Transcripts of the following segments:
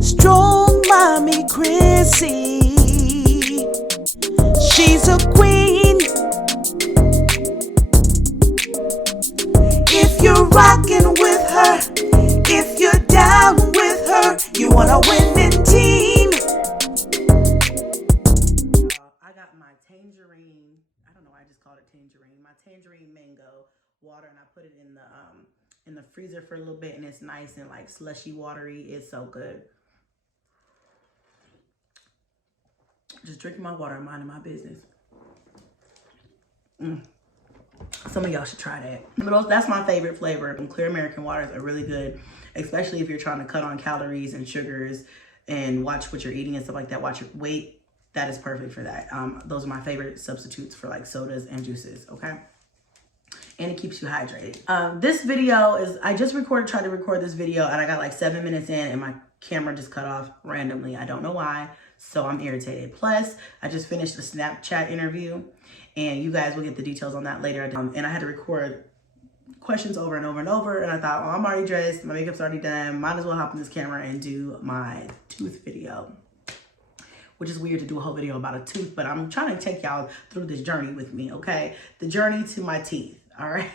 Strong Mommy Chrissy. She's a queen. If you're rocking with her, if you're down with her, you want a winning team. I got my tangerine, I don't know why I just called it tangerine, my tangerine mango water, and I put it in the freezer for a little bit, and it's nice and like slushy watery. It's so good. Just drinking my water and minding my business. Some of y'all should try that. But that's my favorite flavor. And clear American waters are really good, especially if you're trying to cut on calories and sugars and watch what you're eating and stuff like that. Watch your weight. That is perfect for that. Those are my favorite substitutes for like sodas and juices, okay? And it keeps you hydrated. This video is, I just tried to record this video, and I got like 7 minutes in and my camera just cut off randomly. I don't know why, so I'm irritated. Plus, I just finished the Snapchat interview, and you guys will get the details on that later. And I had to record questions over and over and over, and I thought, well, I'm already dressed, my makeup's already done, might as well hop on this camera and do my tooth video. Which is weird to do a whole video about a tooth, but I'm trying to take y'all through this journey with me, okay? The journey to my teeth, all right?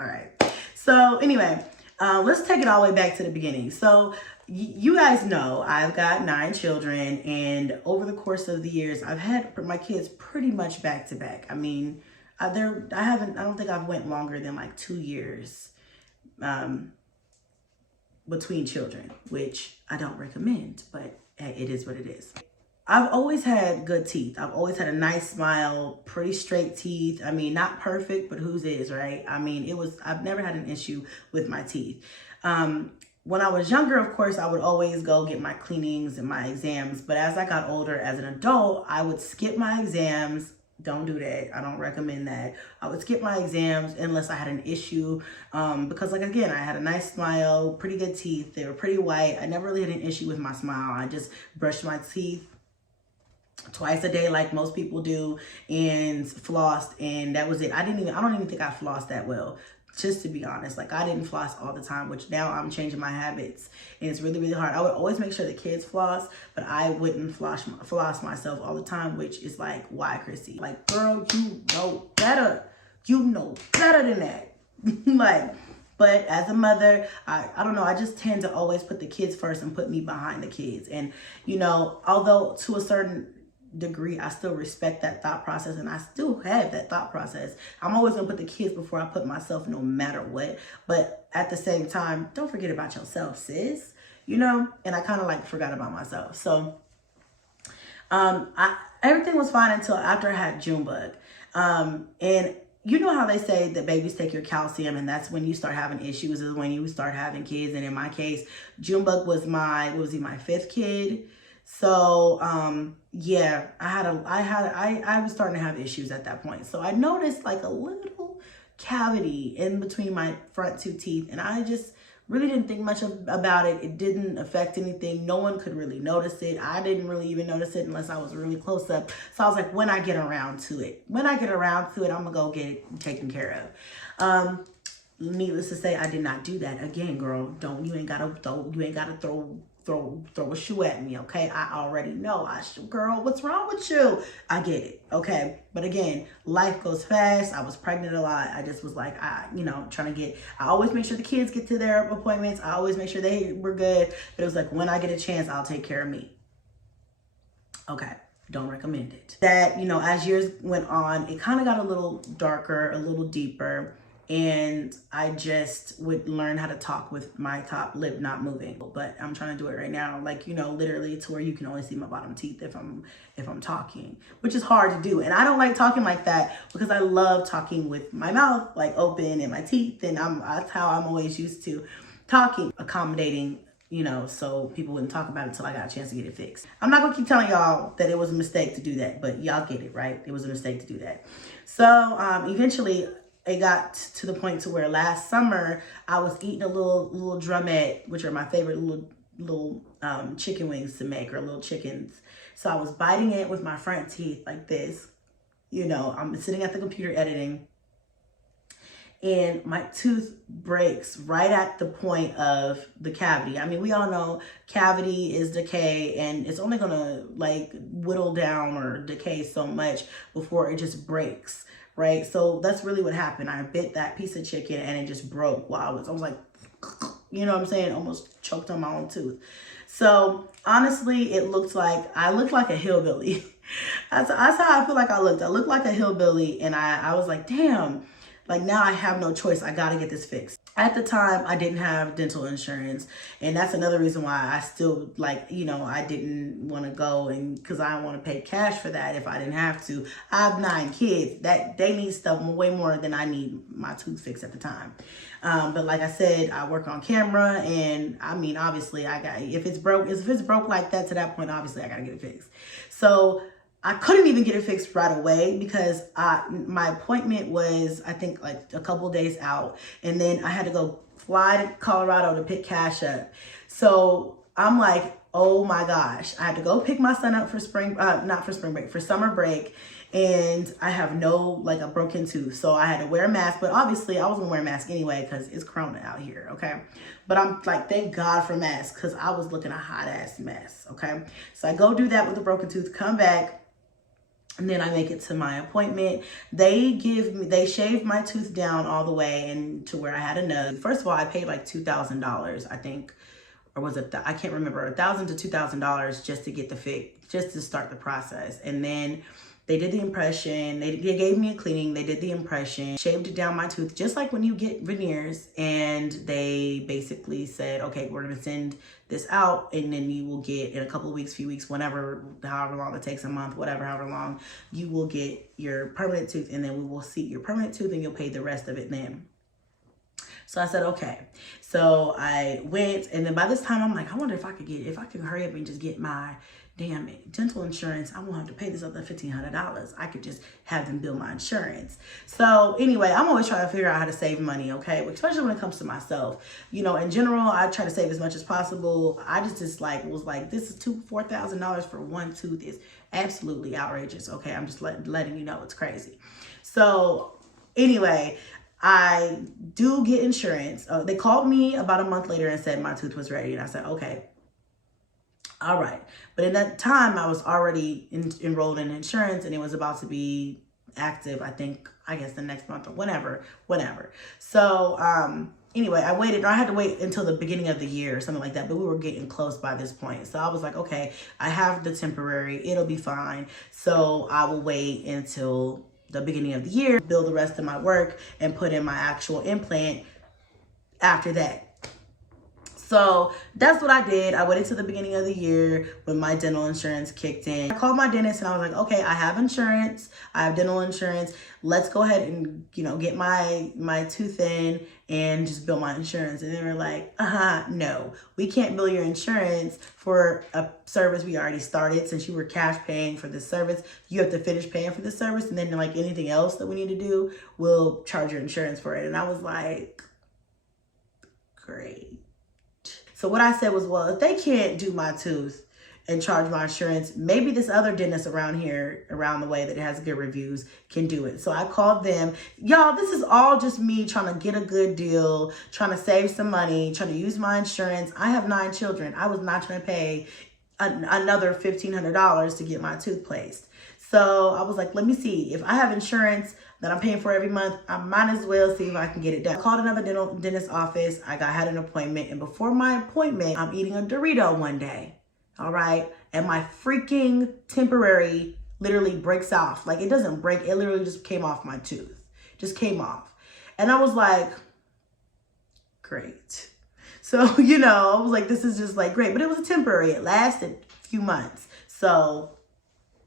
All right. So anyway, let's take it all the way back to the beginning. So you guys know I've got 9 children, and over the course of the years, I've had my kids pretty much back to back. I mean, I don't think I've went longer than like 2 years between children, which I don't recommend, but it is what it is. I've always had good teeth. I've always had a nice smile, pretty straight teeth. I mean, not perfect, but whose is, right? I mean, I've never had an issue with my teeth. When I was younger, of course, I would always go get my cleanings and my exams. But as I got older, as an adult, I would skip my exams. Don't do that. I don't recommend that. I would skip my exams unless I had an issue because, like, again, I had a nice smile, pretty good teeth. They were pretty white. I never really had an issue with my smile. I just brushed my teeth twice a day like most people do and flossed, and that was it. I don't even think I flossed that well, just to be honest. Like, I didn't floss all the time, which now I'm changing my habits, and it's really, really hard. I would always make sure the kids floss, but I wouldn't floss myself all the time, which is like, why, Chrissy? Like, girl, you know better. You know better than that. Like, but as a mother, I don't know, I just tend to always put the kids first and put me behind the kids. And, you know, although to a certain degree, I still respect that thought process, and I still have that thought process. I'm always gonna put the kids before I put myself, no matter what. But at the same time, don't forget about yourself, sis. You know, and I kind of like forgot about myself. So everything was fine until after I had Junebug. And you know how they say that babies take your calcium, and that's when you start having issues, is when you start having kids. And in my case, Junebug was my 5th kid. So, yeah, I was starting to have issues at that point. So I noticed like a little cavity in between my front 2 teeth, and I just really didn't think much about it. It didn't affect anything. No one could really notice it. I didn't really even notice it unless I was really close up. So I was like, when I get around to it, I'm gonna go get it taken care of. Needless to say, I did not do that. Again, girl, you ain't gotta throw a shoe at me, okay? I already know. Girl, what's wrong with you? I get it, okay? But again, life goes fast. I was pregnant a lot. I just was like, trying to I always make sure the kids get to their appointments. I always make sure they were good. But it was like, when I get a chance, I'll take care of me. Okay, don't recommend it. That, as years went on, it kind of got a little darker, a little deeper. And I just would learn how to talk with my top lip not moving. But I'm trying to do it right now, like, literally to where you can only see my bottom teeth if I'm talking, which is hard to do. And I don't like talking like that because I love talking with my mouth like open and my teeth, and that's how I'm always used to talking, accommodating, so people wouldn't talk about it until I got a chance to get it fixed. I'm not gonna keep telling y'all that it was a mistake to do that, but y'all get it, right? It was a mistake to do that. So eventually it got to the point to where last summer I was eating a little drumette, which are my favorite little chicken wings to make, or little chickens. So I was biting it with my front teeth like this. I'm sitting at the computer editing, and my tooth breaks right at the point of the cavity. I mean, we all know cavity is decay, and it's only gonna like whittle down or decay so much before it just breaks, right? So that's really what happened. I bit that piece of chicken and it just broke while I was like, you know what I'm saying? Almost choked on my own tooth. So honestly, I looked like a hillbilly. That's how I feel like I looked. I looked like a hillbilly, and I was like, damn, like now I have no choice. I gotta get this fixed. At the time, I didn't have dental insurance, and that's another reason why I still, like, you know, I didn't want to go, and because I don't want to pay cash for that if I didn't have to. I have 9 kids that they need stuff way more than I need my tooth fixed at the time. But like I said, I work on camera, and I mean, obviously, if it's broke like that to that point, obviously I gotta get it fixed. So I couldn't even get it fixed right away because my appointment was, I think, like a couple days out. And then I had to go fly to Colorado to pick Cash up. So I'm like, oh my gosh. I had to go pick my son up for for summer break. And I have a broken tooth. So I had to wear a mask. But obviously, I was going to wear a mask anyway because it's Corona out here, okay? But I'm like, thank God for masks because I was looking a hot-ass mess, okay? So I go do that with a broken tooth, come back. And then I make it to my appointment. They shaved my tooth down all the way and to where I had a nub. First of all, I paid like $2,000, I think, or was it, I can't remember, $1,000 to $2,000 just to get the fix, just to start the process. And then they did the impression, they gave me a cleaning, they did the impression, shaved it down my tooth, just like when you get veneers. And they basically said, okay, we're gonna send this out, and then you will get, in a couple of weeks, few weeks, whenever, however long it takes, a month, whatever, however long, you will get your permanent tooth, and then we will see your permanent tooth and you'll pay the rest of it then. So I said, okay. So I went, and then by this time I'm like, I wonder if I could hurry up and just get my damn dental insurance. I won't have to pay this other $1,500. I could just have them bill my insurance. So anyway, I'm always trying to figure out how to save money, okay? Especially when it comes to myself. You know, in general, I try to save as much as possible. I was like, this is $4,000 for one tooth is absolutely outrageous, okay? I'm just letting you know it's crazy. So anyway, I do get insurance. They called me about a month later and said my tooth was ready. And I said, okay. All right. But in that time, I was already enrolled in insurance, and it was about to be active, I guess the next month or whenever. So anyway, I had to wait until the beginning of the year or something like that, but we were getting close by this point. So I was like, okay, I have the temporary, it'll be fine. So I will wait until the beginning of the year, bill the rest of my work, and put in my actual implant after that. So that's what I did. I waited till the beginning of the year when my dental insurance kicked in. I called my dentist and I was like, okay, I have insurance. I have dental insurance. Let's go ahead and, you know, get my tooth in and just bill my insurance. And they were like, no, we can't bill your insurance for a service we already started. Since you were cash paying for this service, you have to finish paying for this service. And then like anything else that we need to do, we'll charge your insurance for it. And I was like, great. So what I said was, well, if they can't do my tooth and charge my insurance, maybe this other dentist around the way that has good reviews can do it. So I called them. Y'all, this is all just me trying to get a good deal, trying to save some money, trying to use my insurance. I have 9 children. I was not trying to pay another $1,500 to get my tooth placed. So I was like, let me see. If I have insurance that I'm paying for every month, I might as well see if I can get it done. I called another dentist office. I had an appointment. And before my appointment, I'm eating a Dorito one day. All right. And my freaking temporary literally breaks off. Like, it doesn't break. It literally just came off my tooth. Just came off. And I was like, great. So, you know, I was like, this is just like great. But it was a temporary. It lasted a few months. So,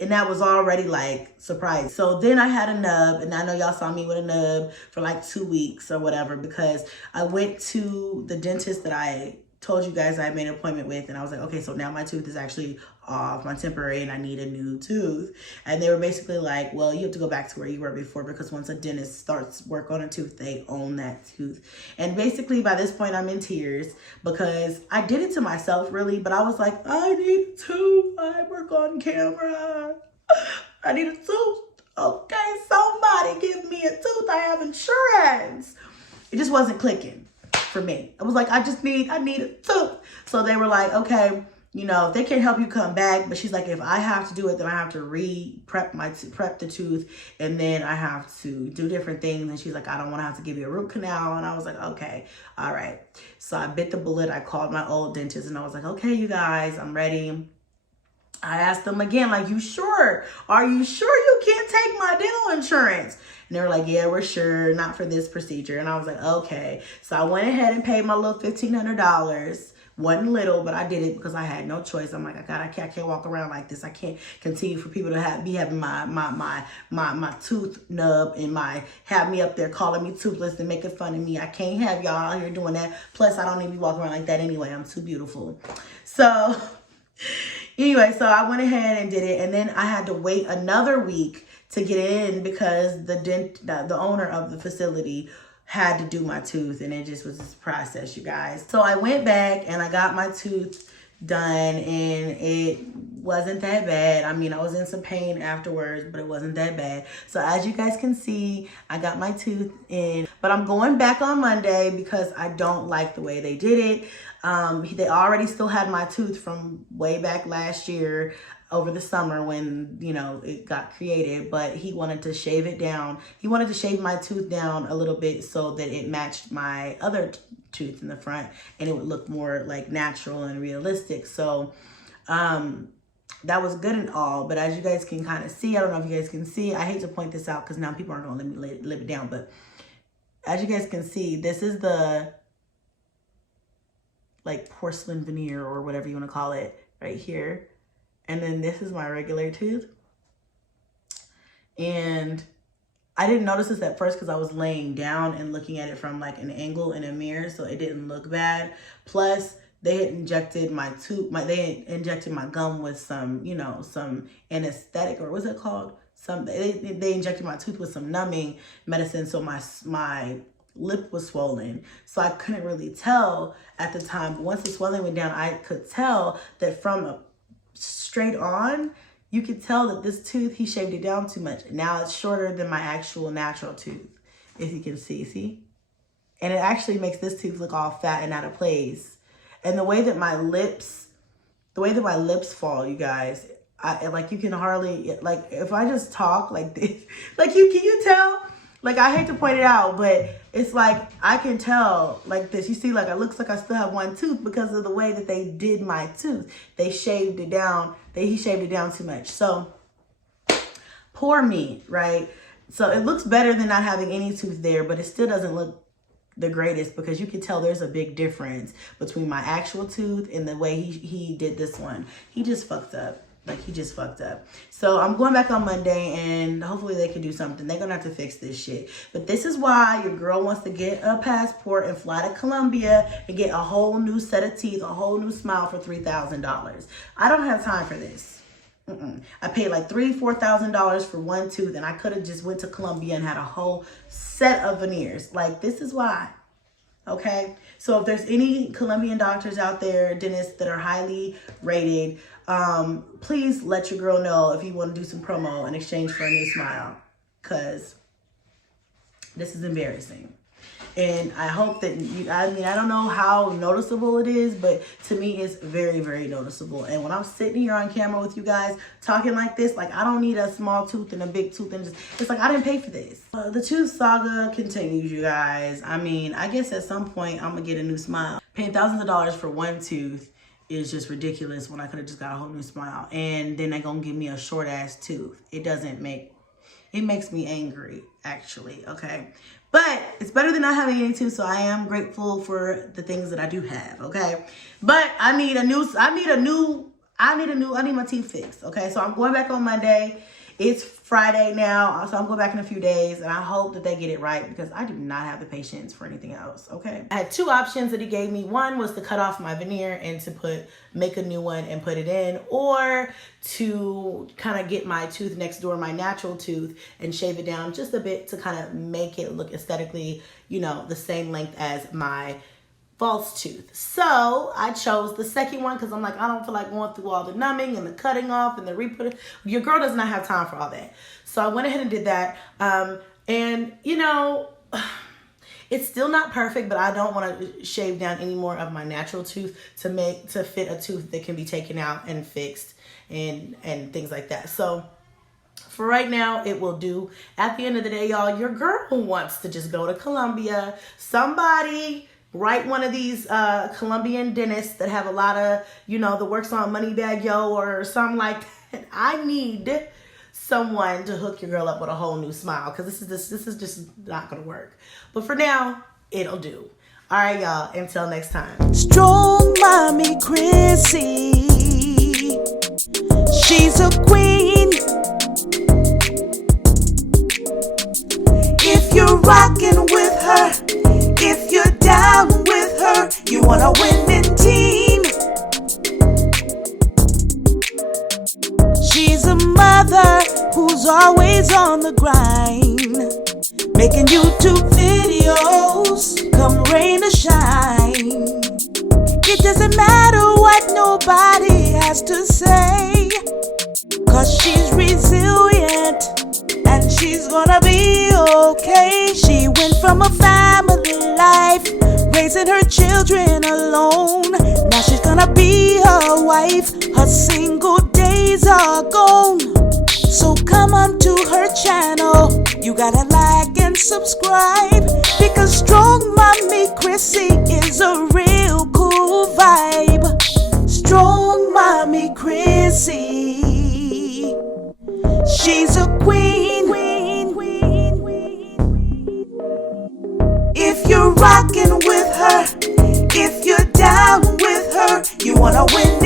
and that was already like surprising. So then I had a nub, and I know y'all saw me with a nub for like 2 weeks or whatever, because I went to the dentist that I told you guys I made an appointment with, and I was like, okay, so now my tooth is actually off, my temporary, and I need a new tooth. And they were basically like, well, you have to go back to where you were before, because once a dentist starts work on a tooth, they own that tooth. And basically by this point I'm in tears, because I did it to myself really, but I was like, I need a tooth. I work on camera. I need a tooth. Okay, somebody give me a tooth. I have insurance. It just wasn't clicking for me. I was like, I need a tooth. So they were like, okay, you know, if they can help you come back. But she's like, if I have to do it, then I have to prep the tooth, and then I have to do different things. And she's like, I don't want to have to give you a root canal. And I was like, okay, all right. So I bit the bullet. I called my old dentist and I was like, okay, you guys, I'm ready. I asked them again, like, you sure? Are you sure you can't take my dental insurance? And they were like, yeah, we're sure, not for this procedure. And I was like, okay. So I went ahead and paid my little $1,500. Wasn't little, but I did it because I had no choice. I'm like, I can't walk around like this. I can't continue for people to be having my tooth nub and have me up there calling me toothless and making fun of me. I can't have y'all out here doing that. Plus, I don't need to be walking around like that anyway. I'm too beautiful. So anyway, so I went ahead and did it, and then I had to wait another week to get in because the owner of the facility had to do my tooth, and it just was this process, you guys. So I went back and I got my tooth done, and it wasn't that bad. I mean, I was in some pain afterwards, but it wasn't that bad. So as you guys can see, I got my tooth in, but I'm going back on Monday because I don't like the way they did it. They already still had my tooth from way back last year over the summer when, you know, it got created, but he wanted to shave it down. He wanted to shave my tooth down a little bit so that it matched my other tooth in the front and it would look more like natural and realistic. So that was good and all, but as you guys can kind of see, I don't know if you guys can see, I hate to point this out because now people aren't gonna let me live it down, but as you guys can see, this is the like porcelain veneer or whatever you want to call it right here. And then this is my regular tooth. And I didn't notice this at first because I was laying down and looking at it from like an angle in a mirror, so it didn't look bad. Plus, they had injected my gum with some, you know, some anesthetic, or what's it called? They injected my tooth with some numbing medicine, so my lip was swollen, so I couldn't really tell at the time. But once the swelling went down, I could tell that from a straight on, you could tell that this tooth, he shaved it down too much. Now it's shorter than my actual natural tooth, if you can see? And it actually makes this tooth look all fat and out of place. And the way that my lips fall, you guys, like you can hardly, like if I just talk like this, like can you tell? Like, I hate to point it out, but it's like, I can tell like this. You see, like, it looks like I still have one tooth because of the way that they did my tooth. They shaved it down. He shaved it down too much. So, poor me, right? So, it looks better than not having any tooth there, but it still doesn't look the greatest because you can tell there's a big difference between my actual tooth and the way he did this one. He just fucked up. Like, he just fucked up. So I'm going back on Monday and hopefully they can do something. They're gonna have to fix this shit. But this is why your girl wants to get a passport and fly to Colombia and get a whole new set of teeth, a whole new smile for $3,000. I don't have time for this. I paid like $3,000-$4,000 for one tooth, and I could have just went to Colombia and had a whole set of veneers. Like, this is why. Okay, so if there's any Colombian doctors out there, dentists that are highly rated, please let your girl know if you want to do some promo in exchange for a new smile, because this is embarrassing. And I hope that I don't know how noticeable it is, but to me, it's very, very noticeable. And when I'm sitting here on camera with you guys talking like this, like, I don't need a small tooth and a big tooth, and it's like, I didn't pay for this. The tooth saga continues, you guys. I mean, I guess at some point I'm gonna get a new smile. Paying thousands of dollars for one tooth is just ridiculous when I could have just got a whole new smile. And then they're gonna give me a short ass tooth. It makes me angry, actually, okay? But it's better than not having any tooth, so I am grateful for the things that I do have, okay? But I need my teeth fixed, okay? So I'm going back on Monday. It's Friday now, so I'm going back in a few days, and I hope that they get it right because I do not have the patience for anything else, okay? I had two options that he gave me. One was to cut off my veneer and to make a new one and put it in, or to kind of get my tooth next door, my natural tooth, and shave it down just a bit to kind of make it look aesthetically, you know, the same length as my false tooth. So I chose the second one because I'm like, I don't feel like going through all the numbing and the cutting off and the re-putting. Your girl does not have time for all that. So I went ahead and did that. And you know, it's still not perfect, but I don't want to shave down any more of my natural tooth to fit a tooth that can be taken out and fixed and things like that. So for right now, it will do. At the end of the day, y'all, your girl wants to just go to Colombia. Somebody write one of these Colombian dentists that have a lot of, you know, that works on Moneybag Yo or something like that. I need someone to hook your girl up with a whole new smile, because this is just not gonna work. But for now, it'll do. All right, y'all. Until next time. Strong Mommy Chrissy, she's a queen. If you're rocking with her, if you're down with her, you want a winning team. She's a mother who's always on the grind, making YouTube videos, come rain or shine. It doesn't matter what nobody has to say, 'cause she's resilient and she's gonna be okay. She went from a family life, raising her children alone. Now she's gonna be a wife, her single days are gone. So come on to her channel, you gotta like and subscribe, because Strong Mommy Chrissy is a real cool vibe. Strong Mommy Chrissy, she's a queen. If you're rocking with her, if you're down with her, you wanna win